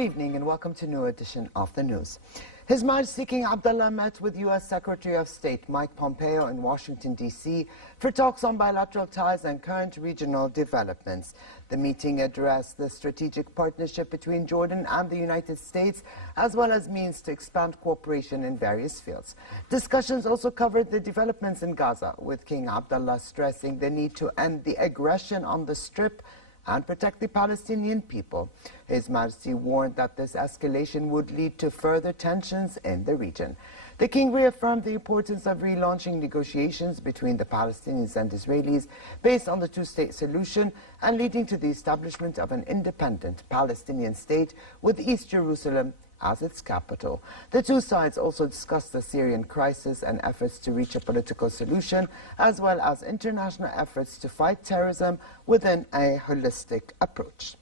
Good evening and welcome to a new edition of the news. His Majesty King Abdullah met with U.S. Secretary of State Mike Pompeo in Washington, D.C. for talks on bilateral ties and current regional developments. The meeting addressed the strategic partnership between Jordan and the United States, as well as means to expand cooperation in various fields. Discussions also covered the developments in Gaza, with King Abdullah stressing the need to end the aggression on the Strip and protect the Palestinian people. His Majesty warned that this escalation would lead to further tensions in the region. The King reaffirmed the importance of relaunching negotiations between the Palestinians and Israelis based on the two-state solution and leading to the establishment of an independent Palestinian state with East Jerusalem as its capital. The two sides also discussed the Syrian crisis and efforts to reach a political solution, as well as international efforts to fight terrorism within a holistic approach.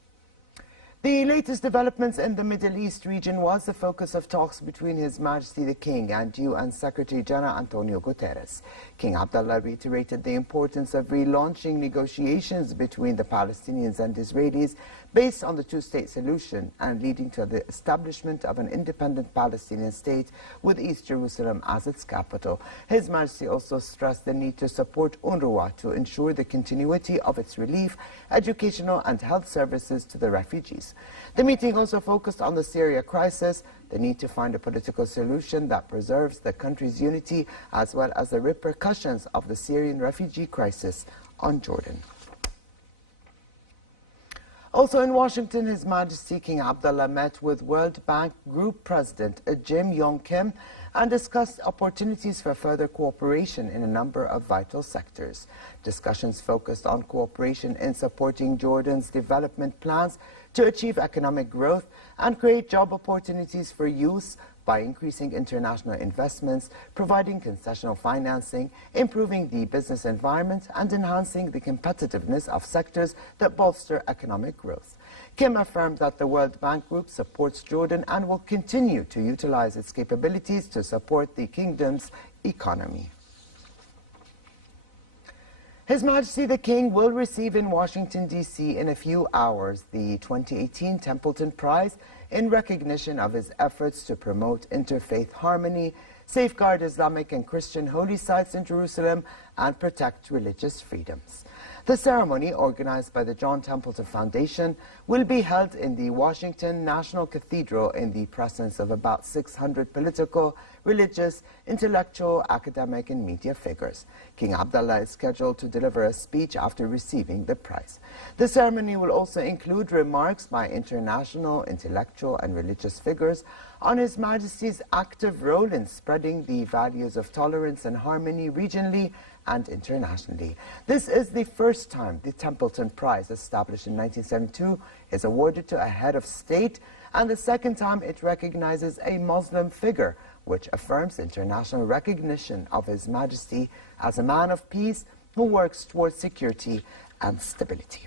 The latest developments in the Middle East region was the focus of talks between His Majesty the King and UN Secretary General Antonio Guterres. King Abdullah reiterated the importance of relaunching negotiations between the Palestinians and Israelis based on the two-state solution and leading to the establishment of an independent Palestinian state with East Jerusalem as its capital. His Majesty also stressed the need to support UNRWA to ensure the continuity of its relief, educational and health services to the refugees. The meeting also focused on the Syria crisis, the need to find a political solution that preserves the country's unity, as well as the repercussions of the Syrian refugee crisis on Jordan. Also in Washington, His Majesty King Abdullah met with World Bank Group President Jim Yong Kim and discussed opportunities for further cooperation in a number of vital sectors. Discussions focused on cooperation in supporting Jordan's development plans to achieve economic growth and create job opportunities for youth by increasing international investments, providing concessional financing, improving the business environment, and enhancing the competitiveness of sectors that bolster economic growth. Kim affirmed that the World Bank Group supports Jordan and will continue to utilize its capabilities to support the kingdom's economy. His Majesty the King will receive in Washington, D.C. in a few hours the 2018 Templeton Prize in recognition of his efforts to promote interfaith harmony, safeguard Islamic and Christian holy sites in Jerusalem, and protect religious freedoms. The ceremony, organized by the John Templeton Foundation, will be held in the Washington National Cathedral in the presence of about 600 political, religious, intellectual, academic, and media figures. King Abdullah is scheduled to deliver a speech after receiving the prize. The ceremony will also include remarks by international, intellectual, and religious figures on His Majesty's active role in spreading the values of tolerance and harmony regionally and internationally. This is the first time the Templeton Prize, established in 1972, is awarded to a head of state, and the second time it recognizes a Muslim figure, which affirms international recognition of His Majesty as a man of peace who works towards security and stability.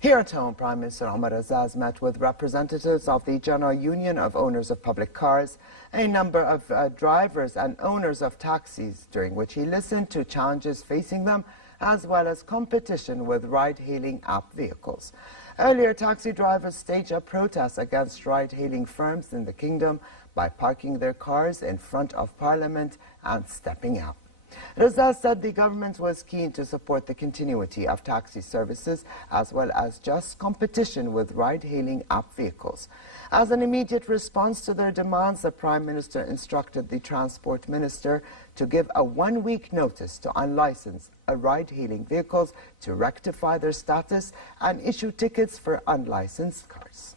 Here at home, Prime Minister Omar Azaz met with representatives of the General Union of Owners of Public Cars, a number of drivers and owners of taxis, during which he listened to challenges facing them, as well as competition with ride-hailing app vehicles. Earlier, taxi drivers staged a protest against ride-hailing firms in the kingdom by parking their cars in front of Parliament and stepping out. Razaz said the government was keen to support the continuity of taxi services as well as just competition with ride-hailing app vehicles. As an immediate response to their demands, the Prime Minister instructed the Transport Minister to give a one-week notice to unlicensed ride-hailing vehicles to rectify their status and issue tickets for unlicensed cars.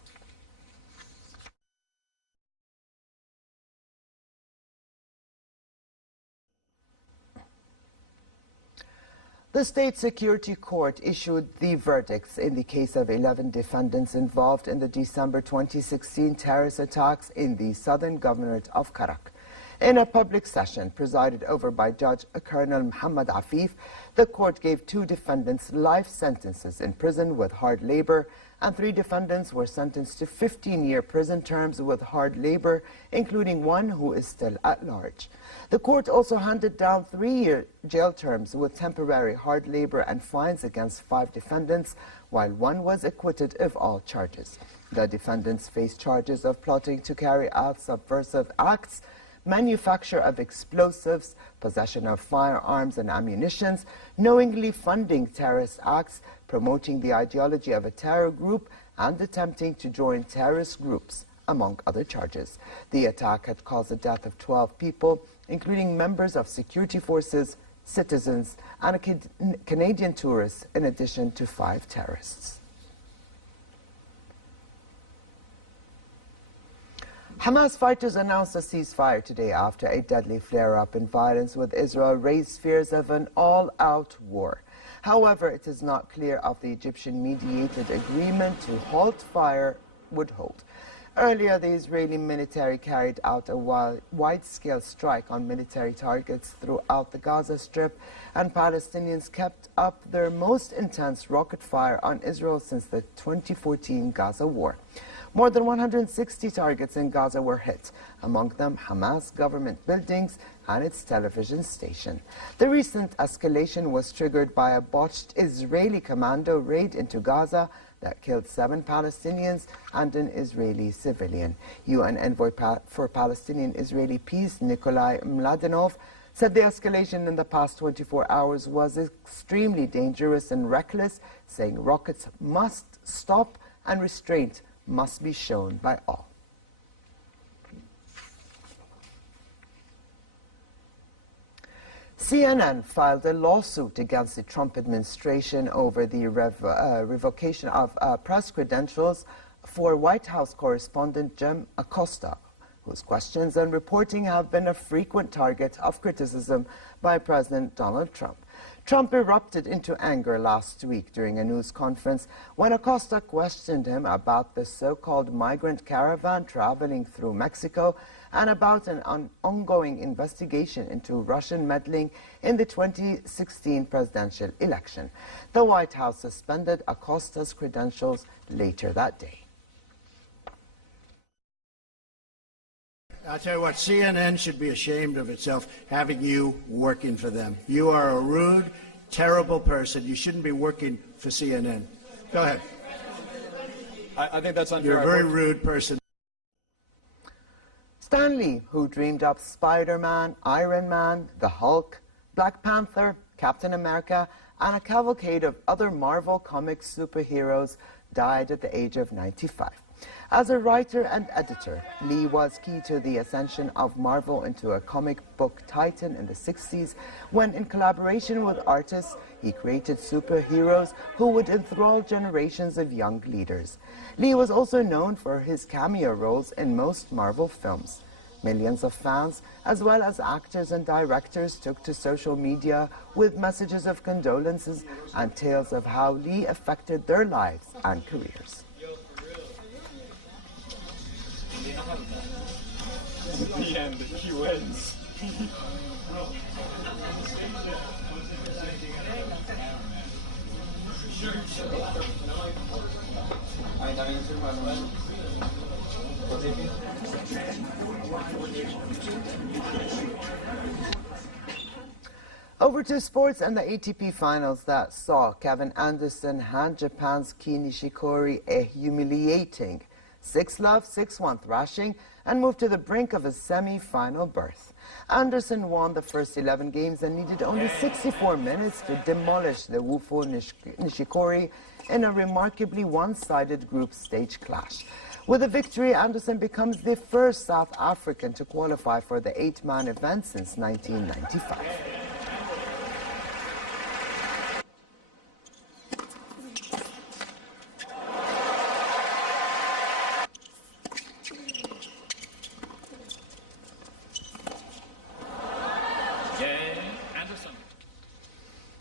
The State Security Court issued the verdicts in the case of 11 defendants involved in the December 2016 terrorist attacks in the southern governorate of Karak. In a public session presided over by Judge Colonel Muhammad Afif, the court gave 2 defendants life sentences in prison with hard labor and 3 defendants were sentenced to 15-year prison terms with hard labor, including one who is still at large. The court also handed down 3-year jail terms with temporary hard labor and fines against 5 defendants, while one was acquitted of all charges. The defendants face charges of plotting to carry out subversive acts, manufacture of explosives, possession of firearms and ammunition, knowingly funding terrorist acts, promoting the ideology of a terror group, and attempting to join terrorist groups, among other charges. The attack had caused the death of 12 people, including members of security forces, citizens, and a Canadian tourist, in addition to 5 terrorists. Hamas fighters announced a ceasefire today after a deadly flare-up in violence with Israel raised fears of an all-out war. However, it is not clear if the Egyptian-mediated agreement to halt fire would hold. Earlier, the Israeli military carried out a wide-scale strike on military targets throughout the Gaza Strip, and Palestinians kept up their most intense rocket fire on Israel since the 2014 Gaza war. More than 160 targets in Gaza were hit, among them Hamas government buildings and its television station. The recent escalation was triggered by a botched Israeli commando raid into Gaza that killed 7 Palestinians and an Israeli civilian. UN envoy for Palestinian-Israeli peace, Nikolai Mladenov, said the escalation in the past 24 hours was extremely dangerous and reckless, saying rockets must stop and restraint must be shown by all. CNN filed a lawsuit against the Trump administration over the revocation of press credentials for White House correspondent Jim Acosta, whose questions and reporting have been a frequent target of criticism by President Donald Trump. Trump erupted into anger last week during a news conference when Acosta questioned him about the so-called migrant caravan traveling through Mexico and about an ongoing investigation into Russian meddling in the 2016 presidential election. The White House suspended Acosta's credentials later that day. I'll tell you what, CNN should be ashamed of itself having you working for them. You are a rude, terrible person. You shouldn't be working for CNN. Go ahead. I think that's unfair. You're a very rude person. Stan Lee, who dreamed up Spider-Man, Iron Man, the Hulk, Black Panther, Captain America, and a cavalcade of other Marvel Comics superheroes, died at the age of 95. As a writer and editor, Lee was key to the ascension of Marvel into a comic book titan in the 60s, when in collaboration with artists, he created superheroes who would enthrall generations of young readers. Lee was also known for his cameo roles in most Marvel films. Millions of fans, as well as actors and directors, took to social media with messages of condolences and tales of how Lee affected their lives and careers. In the end, he wins. Over to sports and the ATP finals that saw Kevin Anderson hand Japan's Kei Nishikori a humiliating 6-love, 6-1 thrashing and moved to the brink of a semi-final berth. Anderson won the first 11 games and needed only 64 minutes to demolish the Wufo Nishikori in a remarkably one-sided group stage clash. With the victory, Anderson becomes the first South African to qualify for the 8-man event since 1995.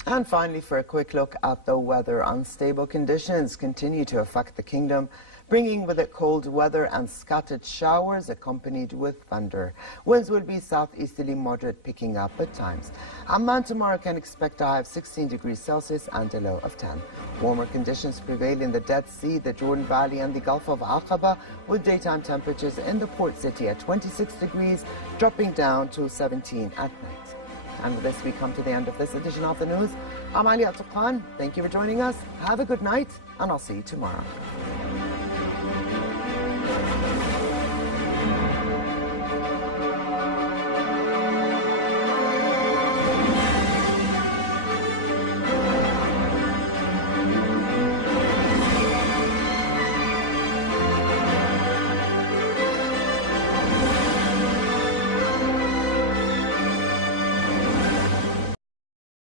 And finally, for a quick look at the weather, unstable conditions continue to affect the kingdom. bringing with it cold weather and scattered showers accompanied with thunder. Winds will be southeasterly moderate, picking up at times. Amman tomorrow can expect a high of 16 degrees Celsius and a low of 10. Warmer conditions prevail in the Dead Sea, the Jordan Valley and the Gulf of Aqaba, with daytime temperatures in the port city at 26 degrees, dropping down to 17 at night. And with this, we come to the end of this edition of the news. I'm Ali Al-Tuqan. Thank you for joining us. Have a good night, and I'll see you tomorrow.